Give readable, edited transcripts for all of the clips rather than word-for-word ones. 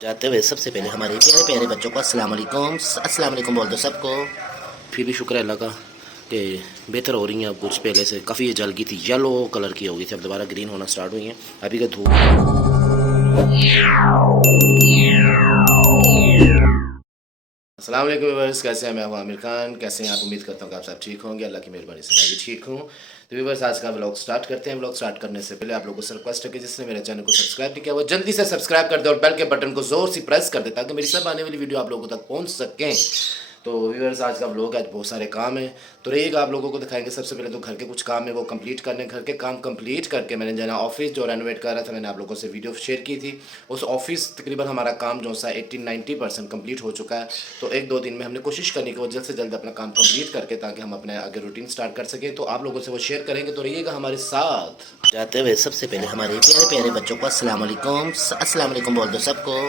जाते हुए सबसे पहले हमारे प्यारे प्यारे बच्चों को अस्सलाम वालेकुम अस्सलाम वालेकुम बोल दो सबको। फिर भी शुक्र है अल्लाह का कि बेहतर हो रही हैं। अब कुछ पहले से काफ़ी ये जल गई थी, येलो कलर की हो गई थी, अब दोबारा ग्रीन होना स्टार्ट हुई हैं। अभी का धूप। अस्सलाम वालेकुम व्यूअर्स, कैसे हैं? मैं हूं आमिर खान। कैसे हैं आप? उम्मीद करता हूं कि आप सब ठीक होंगे। अल्लाह की मेहरबानी से मैं भी ठीक हूं। तो व्यूअर्स, आज का व्लॉग स्टार्ट करते हैं। व्लॉग स्टार्ट करने से पहले आप लोगों से रिक्वेस्ट है कि जिसने मेरे चैनल को सब्सक्राइब नहीं किया वो जल्दी से सब्सक्राइब कर दे और बेल के बटन को जोर से प्रेस कर दे ताकि मेरी सब आने वाली वीडियो आप लोगों तक पहुंच सकें। तो व्यूअर्स, आज का व्लॉग है, आज बहुत सारे काम हैं तो रहिएगा, आप लोगों को दिखाएंगे। सबसे पहले तो घर के कुछ काम है वो कंप्लीट करने। घर के काम कंप्लीट करके मैंने जाना ऑफिस, जो रेनोवेट कर रहा था। मैंने आप लोगों से वीडियो शेयर की थी। उस ऑफिस तकरीबन हमारा काम जो सा 80-90% कंप्लीट हो चुका है। तो 1-2 दिन में हमने कोशिश करनी कि वो जल्द से जल्द अपना काम कंप्लीट करके ताकि हम अपने आगे रूटीन स्टार्ट कर सकें। तो आप लोगों से वो शेयर करेंगे, तो रहिएगा हमारे साथ। जाते हुए सबसे पहले हमारे प्यारे प्यारे बच्चों को अस्सलाम वालेकुम बोल दो सबको।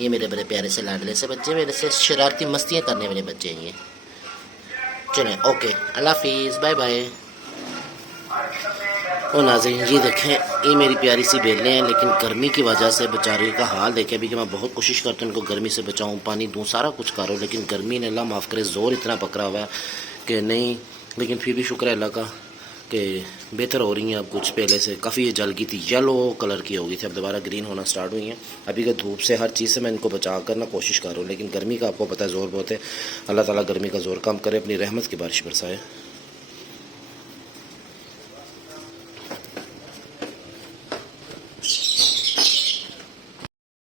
ये मेरे बड़े प्यारे से लाडले से बच्चे, मेरे से शरारती मस्तियाँ करने वाले बच्चे हैं ये। चलें, ओके, अल्लाह हाफिज़, बाय बाय। और नाज़रीन, ये देखें, ये मेरी प्यारी सी बेलें हैं, लेकिन गर्मी की वजह से बेचारी का हाल देखें। अभी कि मैं बहुत कोशिश करता हूँ इनको गर्मी से बचाऊँ, पानी दूँ, सारा कुछ करूँ, लेकिन गर्मी ने अल्लाह माफ़ करे ज़ोर इतना पकड़ा हुआ है कि नहीं। लेकिन फिर भी शुक्र है अल्लाह का कि बेहतर हो रही हैं। अब कुछ पहले से काफ़ी ये जल गई थी, येलो कलर की हो गई थी, अब दोबारा ग्रीन होना स्टार्ट हुई हैं। अभी के धूप से हर चीज़ से मैं इनको बचा करना कोशिश कर रहा हूँ, लेकिन गर्मी का आपको पता है ज़ोर बहुत है। अल्लाह ताला गर्मी का ज़ोर कम करे, अपनी रहमत की बारिश बरसाए।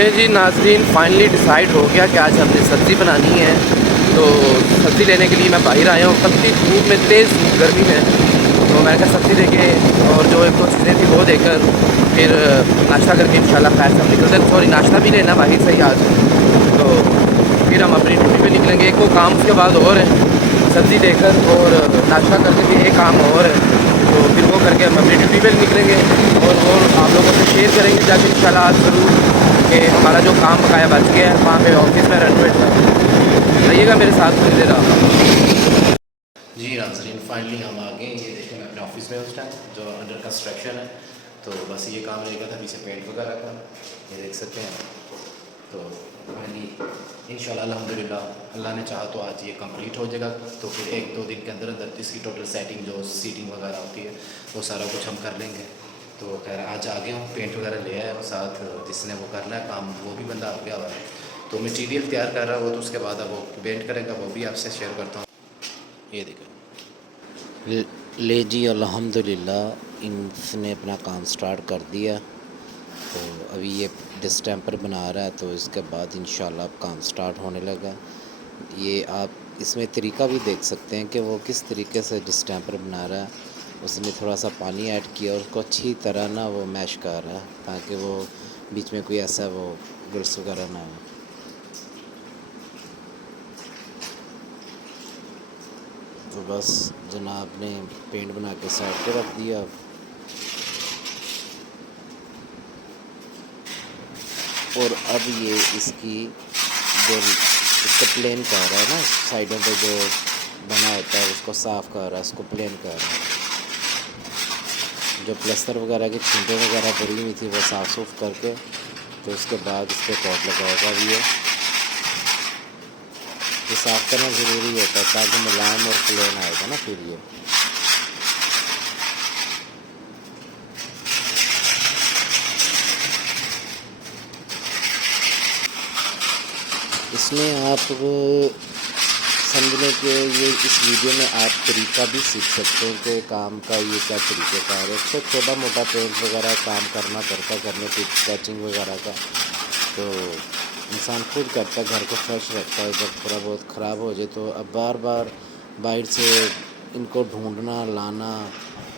जी नाज़रीन, फाइनली डिसाइड हो गया कि आज हमने सब्ज़ी बनानी है। तो सब्ज़ी लेने के लिए मैं बाहर आया हूँ, तपती धूप में, तेज़ गर्मी में। तो मैंने कहा सब्ज़ी देके और जो एक दो चीज़ें थी वो देकर फिर नाश्ता करके इंशाल्लाह खैर से हम निकलते हैं। सॉरी, नाश्ता भी लेना बाहर से ही आज। तो फिर हम अपनी ड्यूटी पे निकलेंगे। एक वो काम उसके बाद और है, सब्ज़ी देकर और नाश्ता करके भी एक काम और है। तो फिर वो करके हम अपनी ड्यूटी पे निकलेंगे और वो आप लोगों से शेयर करेंगे जाके इंशाल्लाह आज ज़रूर कि हमारा जो काम बकाया बच गया है वहाँ पे ऑफिस में रेनोवेट कर। रहिएगा मेरे साथ थोड़ी देर आप। जी नाज़रीन, फाइनली हम आ गए। ये देखें, मैं अपने ऑफिस में उस टाइम जो अंडर कंस्ट्रक्शन है। तो बस ये काम रहेगा था पीछे पेंट वगैरह का, ये देख सकते हैं। तो फाइनली इंशाल्लाह अल्हम्दुलिल्लाह अल्लाह ने चाहा तो आज ये कंप्लीट हो जाएगा। तो फिर 1-2 दिन के अंदर अंदर इसकी टोटल सेटिंग, जो सीटिंग वगैरह होती है, वो सारा कुछ हम कर लेंगे। तो खैर आज आ गया हूँ, पेंट वगैरह ले आया और साथ जिसने वो करना है काम वो भी बंदा आ गया हुआ है। तो मटीरियल तैयार कर रहा है वो, तो उसके बाद अब वो पेंट करेगा, वो भी आपसे शेयर करता हूँ। ये देखो, ले जी अल्हम्दुलिल्लाह इसने अपना काम स्टार्ट कर दिया। तो अभी ये डिस्टेंपर बना रहा है, तो इसके बाद इंशाल्लाह अब काम स्टार्ट होने लगा। ये आप इसमें तरीका भी देख सकते हैं कि वो किस तरीके से डिस्टेंपर बना रहा है। उसने थोड़ा सा पानी ऐड किया और उसको अच्छी तरह ना वो मैश कर रहा है ताकि वो बीच में कोई ऐसा वो गिल्स वगैरह ना हो। तो बस जनाब ने पेंट बना के साइड पे रख दिया। और अब ये इसकी जो इसको प्लेन कर रहा है ना, साइडों पे जो बना होता है उसको साफ़ कर रहा है, उसको प्लेन कर रहा है। जो प्लस्तर वगैरह की छींटे वगैरह पड़ी हुई थी वो साफ़ सूफ करके, तो उसके बाद इस पर कोट लगाएगा भी है। ये साफ़ करना ज़रूरी होता है ताकि मुलायम और प्लेन आएगा ना फिर ये। इसमें आप समझने के ये इस वीडियो में आप तरीका भी सीख सकते हैं कि काम का ये क्या तरीक़ेकार है। तो छोटा मोटा पेंट वगैरह काम करना पड़ता है, करने की स्केचिंग वगैरह का तो इंसान खुद करता है, घर को फ्रेश रखता है। जब थोड़ा बहुत ख़राब हो जाए तो अब बार बार बाहर से इनको ढूंढना लाना,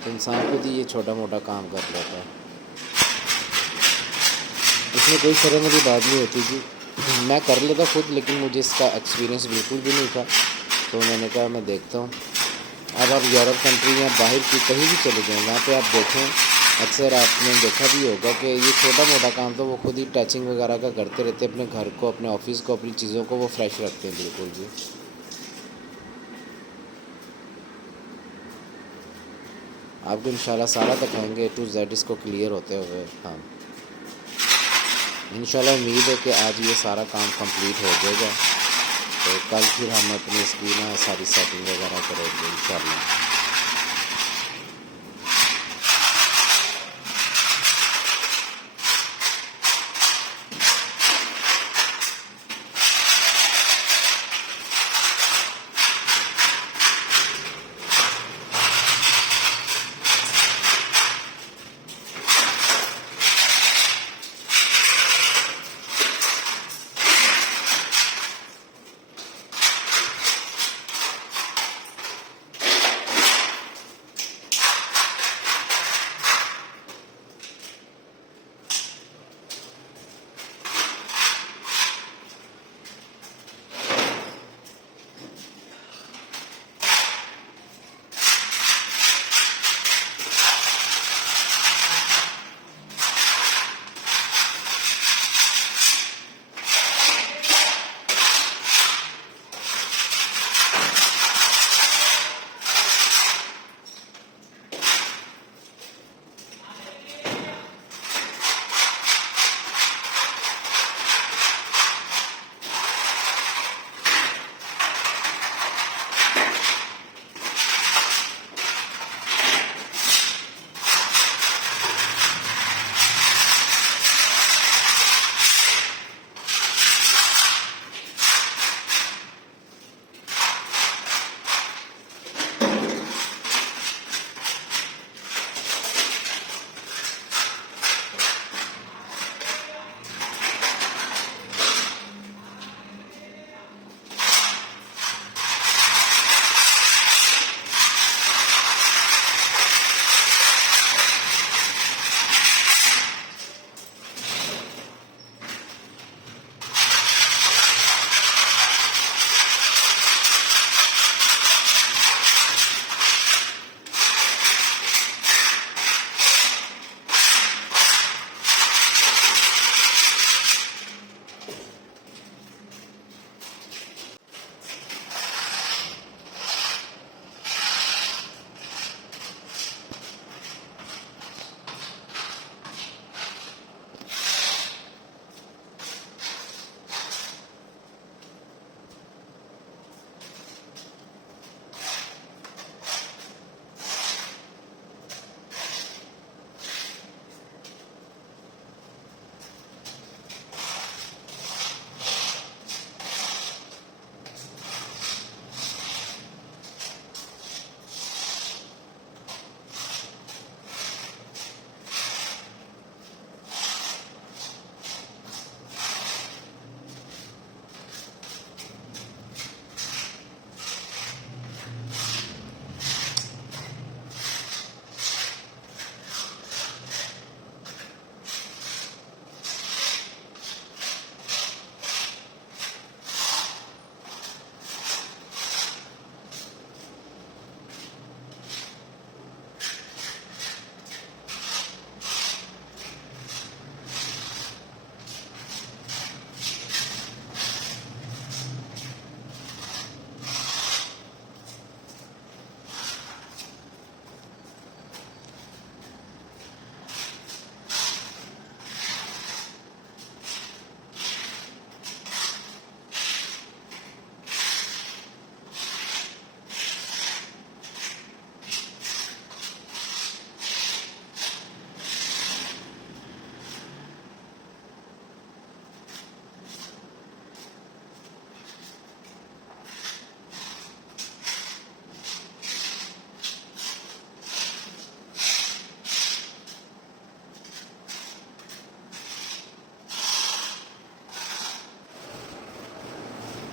तो इंसान खुद ही ये छोटा मोटा काम कर लेता है। इसमें कोई शर्म वाली बात नहीं होती थी, मैं कर लेता खुद, लेकिन मुझे इसका एक्सपीरियंस बिल्कुल भी नहीं था। तो मैंने कहा मैं देखता हूँ। अब आप यूरोप कंट्री या बाहर की कहीं भी चले जाएँ, वहाँ पे आप देखें, अक्सर आपने देखा भी होगा कि ये छोटा मोटा काम तो वो खुद ही टचिंग वगैरह का करते रहते हैं। अपने घर को, अपने ऑफिस को, अपनी चीज़ों को वो फ्रेश रखते हैं बिल्कुल भी। आपको इंशाल्लाह सारा दिखाएंगे A to Z इसको क्लियर होते हुए। हाँ, इंशाल्लाह उम्मीद है कि आज ये सारा काम कंप्लीट हो जाएगा, तो कल फिर हम अपनी इसकी ना सारी सेटिंग वगैरह करेंगे इंशाल्लाह।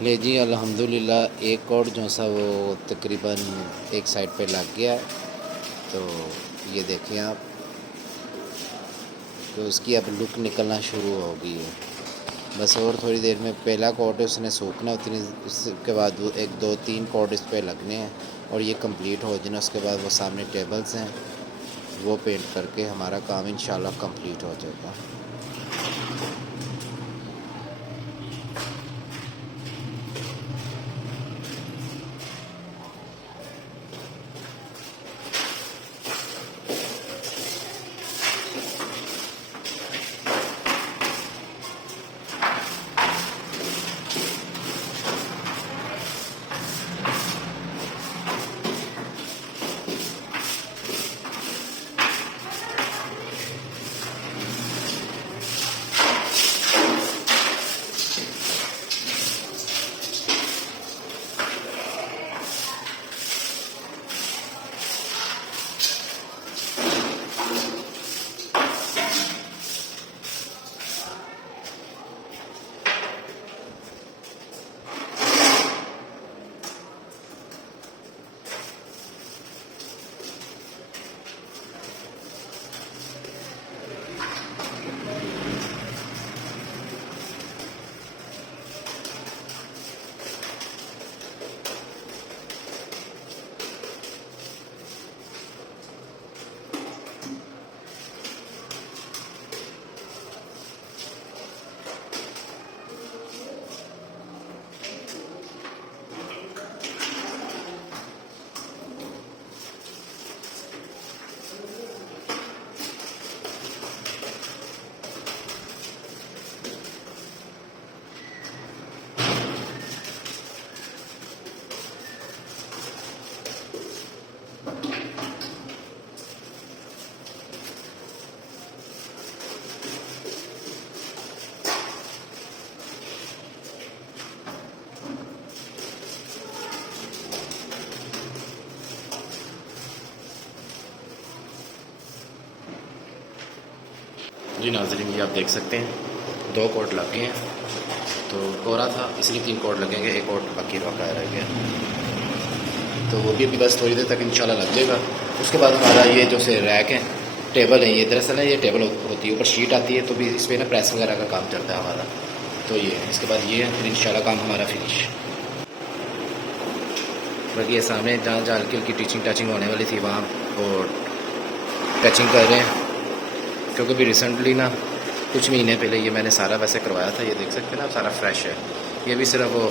ले जी अल्हम्दुलिल्लाह एक कॉर्ड जो सा वो तकरीबन एक साइड पे लग गया है। तो ये देखें आप, तो उसकी अब लुक निकलना शुरू हो गई है। बस और थोड़ी देर में पहला कॉर्ड है उसने सूखना, उतनी उसके बाद वो 1 2 3 कॉर्ड इस पर लगने हैं और ये कंप्लीट हो जाना। उसके बाद वो सामने टेबल्स हैं, वो पेंट करके हमारा काम इंशाल्लाह कंप्लीट हो जाएगा। जी नाज़रीन, ये आप देख सकते हैं 2 कोट लग गए हैं। तो कोरा था इसलिए 3 कोट लगेंगे, एक कोट बाकी बकाया रह गया। तो वो भी अभी बस थोड़ी देर तक इंशाल्लाह लग जाएगा। उसके बाद हमारा ये जो से रैक है, टेबल है, ये दरअसल है ये टेबल होती है, ऊपर शीट आती है, तो भी इस पर ना प्रेस वगैरह का काम चलता है हमारा। तो ये है, इसके बाद ये है, फिर इंशाल्लाह काम हमारा फिनिश। बाकी ये सामने जहाँ जहाँ हल्की हल्की टचिंग होने वाली थी वहाँ वो टचिंग कर रहे हैं, क्योंकि अभी रिसेंटली ना कुछ महीने पहले ये मैंने सारा वैसे करवाया था। ये देख सकते हैं ना, सारा फ्रेश है। ये भी सिर्फ वो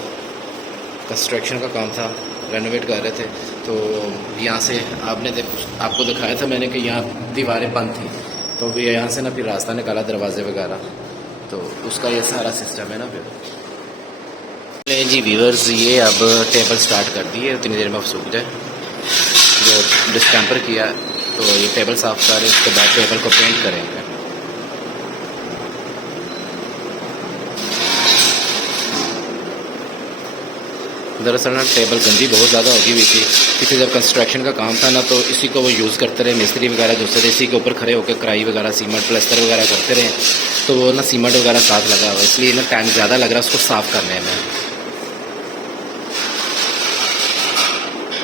कंस्ट्रक्शन का काम था, रेनोवेट कर रहे थे। तो यहाँ से आपको दिखाया था मैंने कि यहाँ दीवारें बंद थी, तो फिर यहाँ से ना फिर रास्ता निकाला, दरवाजे वगैरह, तो उसका ये सारा सिस्टम है ना। फिर जी व्यूअर्स, ये अब टेबल स्टार्ट कर दी है, उतनी देर में सूख जाए। जो डिस्टेम्पर किया तो ये टेबल साफ़ कर रहे, उसके बाद टेबल को पेंट करेंगे। दरअसल ना टेबल गंदी बहुत ज़्यादा होगी हुई थी, क्योंकि जब कंस्ट्रक्शन का काम था ना तो इसी को वो यूज़ करते रहे, मिस्त्री वगैरह जो थे इसी के ऊपर खड़े होकर कढ़ाई वगैरह सीमेंट प्लस्तर वगैरह करते रहे, तो वो ना सीमेंट वगैरह साथ लगा हुआ, इसलिए ना टाइम ज़्यादा लग रहा है उसको साफ़ करने में।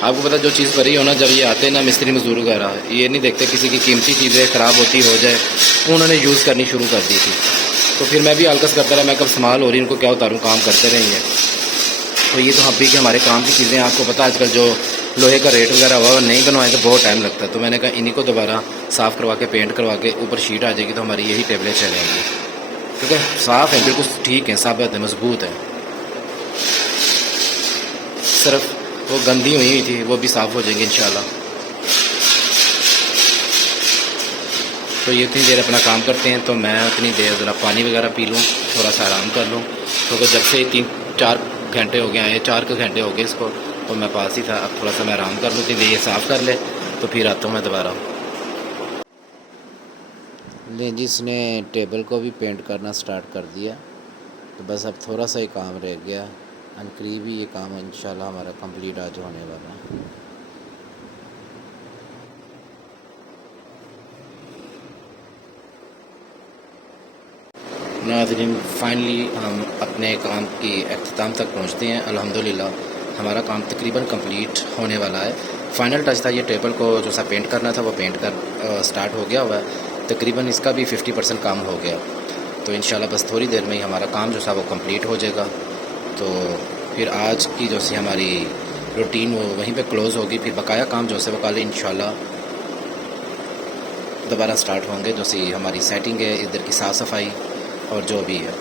आपको पता जो चीज़ भरी हो ना, जब ये आते हैं ना मिस्त्री मजदूर वगैरह, ये नहीं देखते किसी की कीमती चीज़ें ख़राब होती हो जाए, उन्होंने यूज़ करनी शुरू कर दी थी। तो फिर मैं भी आलकस करता रहा, मैं कब संभाल हो रही इनको क्या उतारूँ, काम करते रहेंगे। तो ये तो हम भी कि हमारे काम की चीज़ें, आपको पता आजकल जो लोहे का रेट वगैरह हुआ नहीं बनवाए तो बहुत टाइम लगता है। तो मैंने कहा इन्हीं को दोबारा साफ़ करवा के पेंट करवा के ऊपर शीट आ जाएगी, तो हमारी यही टेबलें चलेंगी, क्योंकि साफ़ है, बिल्कुल ठीक है, साबित है, मजबूत है। सिर्फ वो गंदी हुई थी, वो भी साफ़ हो जाएंगी इंशाल्लाह। तो ये इतनी देर अपना काम करते हैं, तो मैं उतनी देर ज़रा पानी वगैरह पी लूँ, थोड़ा सा आराम कर लूँ, क्योंकि जब से 3-4 घंटे हो गए आए, 4 घंटे हो गए इसको, तो मैं पास ही था। अब थोड़ा सा मैं आराम कर लूँ, ये साफ़ कर ले, तो फिर आता हूँ मैं दोबारा। ले जिसने टेबल को भी पेंट करना स्टार्ट कर दिया, तो बस अब थोड़ा सा ही काम रह गया। अनकरीब ही ये काम इंशाल्लाह हमारा कंप्लीट आज होने वाला है। नाज़रीन, फाइनली हम अपने काम की अख्ताम तक पहुंचते हैं। अल्हम्दुलिल्लाह हमारा काम तकरीबन कंप्लीट होने वाला है। फ़ाइनल टच था, ये टेबल को जो सा पेंट करना था वो पेंट कर स्टार्ट हो गया हुआ है। तकरीबन इसका भी 50% काम हो गया, तो इंशाल्लाह बस थोड़ी देर में ही हमारा काम जो सा वो कंप्लीट हो जाएगा। तो फिर आज की जो सी हमारी रूटीन वो वहीं पे क्लोज़ होगी। फिर बकाया काम जो से वो कल इंशाल्लाह दोबारा स्टार्ट होंगे। जो सी हमारी सेटिंग है, इधर की साफ़ सफाई और जो भी है,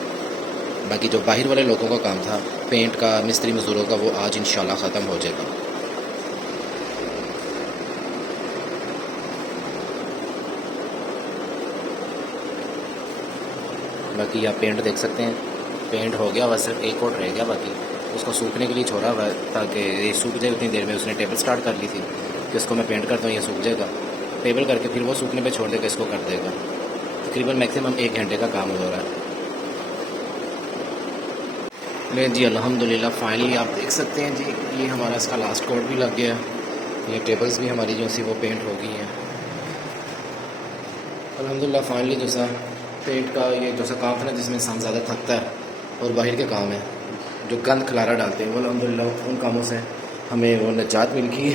बाकी जो बाहर वाले लोगों का काम था पेंट का, मिस्त्री मजदूरों का, वो आज इंशाल्लाह ख़त्म हो जाएगा। बाकी आप पेंट देख सकते हैं, पेंट हो गया, बस सिर्फ एक कोट रह गया, बाकी उसको सूखने के लिए छोड़ा हुआ है ताकि ये सूख जाए। उतनी देर में उसने टेबल स्टार्ट कर ली थी कि इसको मैं पेंट करता हूँ, ये सूख जाएगा, टेबल करके फिर वो सूखने पे छोड़ देगा, इसको कर देगा। तकरीबन मैक्सिमम 1 घंटे का काम हो रहा है। ले जी अल्हम्दुलिल्लाह फाइनली आप देख सकते हैं जी, ये हमारा इसका लास्ट कोट भी लग गया। ये टेबल्स भी हमारी जो सी वो पेंट हो गई हैं अल्हम्दुलिल्लाह। फाइनली जो सा पेंट का ये जो सा काम था ना, जिसमें इंसान ज़्यादा थकता है और बाहर के काम है जो गंद खलारा डालते हैं, वो अल्हम्दुलिल्लाह उन कामों से हमें वो निजात मिल गई,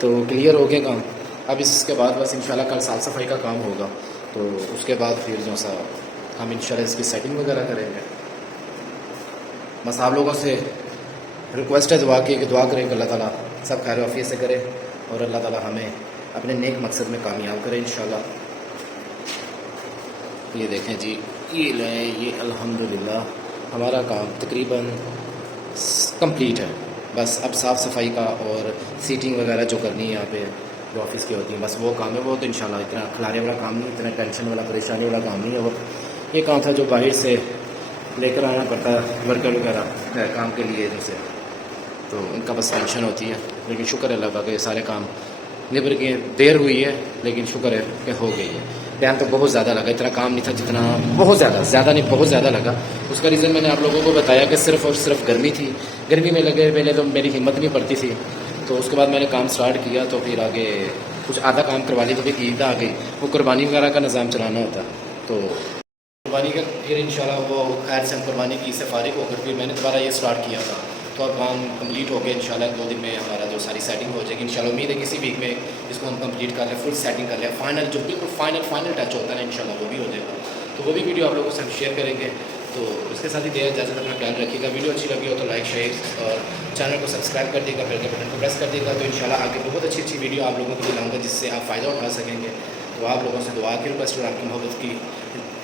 तो क्लियर हो गया काम। अब इसके बाद बस इंशाल्लाह कल साफ़ सफाई का काम होगा, तो उसके बाद फिर जो सा हम इंशाल्लाह इसकी सेटिंग वगैरह करेंगे। बस आप लोगों से रिक्वेस्ट है दुआ की, कि दुआ करें कि अल्लाह ताला सब खैर आफियत से करे और अल्लाह ताला हमें अपने नेक मकसद में कामयाब करे इंशाल्लाह। ये देखें जी, ये अल्हम्दुलिल्लाह हमारा काम तकरीबन कंप्लीट है। बस अब साफ़ सफाई का और सीटिंग वगैरह जो करनी है यहाँ पे जो ऑफिस की होती है, बस वो काम है। वो तो इंशाल्लाह इतना खिलाने वाला काम नहीं, इतना टेंशन वाला परेशानी वाला काम नहीं है। वो ये काम था जो बाहर से लेकर आना पड़ता है वर्कर वगैरह काम के लिए, जैसे तो उनका बस टेंशन होती है। लेकिन शुक्र है अल्लाह का कि सारे काम निबर गए। देर हुई है लेकिन शुक्र है कि हो गई है। टाइम तो बहुत ज़्यादा लगा, इतना काम नहीं था जितना, बहुत ज़्यादा नहीं, बहुत ज़्यादा लगा। उसका रीज़न मैंने आप लोगों को बताया कि सिर्फ़ और सिर्फ गर्मी थी। गर्मी में लगे पहले तो मेरी हिम्मत नहीं पड़ती थी, तो उसके बाद मैंने काम स्टार्ट किया, तो फिर आगे कुछ आधा काम करवा लिया, तो फिर ईद आ गई, वो कुर्बानी वगैरह का निज़ाम चलाना होता, तो कुर्बानी का फिर इंशाल्लाह वो खैर से हम कुर्बानी की से फारिग होकर फिर मैंने दोबारा ये स्टार्ट किया था, तो अब हम कंप्लीट हो गए इंशाल्लाह 2 दिन में हमारा जो सारी सेटिंग हो जाएगी इंशाल्लाह। उम्मीद है किसी वीक में इसको हम कंप्लीट कर लें, फुल सेटिंग कर लें, फाइनल जो बिल्कुल फाइनल टच होता है ना इंशाल्लाह वो भी हो जाएगा। तो वो भी वीडियो आप लोगों से हम शेयर करेंगे। तो उसके साथ ही दिया इजाज़त, अपना ख्याल रखिएगा। वीडियो अच्छी लगी हो तो लाइक शेयर और चैनल को सब्सक्राइब कर दिएगा, बेल के बटन को प्रेस कर दिएगा। तो इंशाल्लाह आगे बहुत अच्छी वीडियो आप लोगों को दिलाऊंगा जिससे आप फ़ायदा उठा सकेंगे। तो आप लोगों से दुआ की रिक्वेस्ट और आपकी मोहब्बत की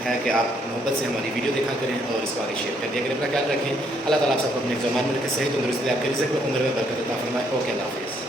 है कि आप मोहब्बत से हमारी वीडियो देखा करें और इसको आगे शेयर कर दिया करें। अपना ख्याल रखें। अल्लाह ताला आप सबको अपने ज़मान में रखे, सही तंदुरुस्ती आपके रिज़्क़ में, उम्र में बरकत अता फरमाए। ओके, अल्लाह हाफ़िज़।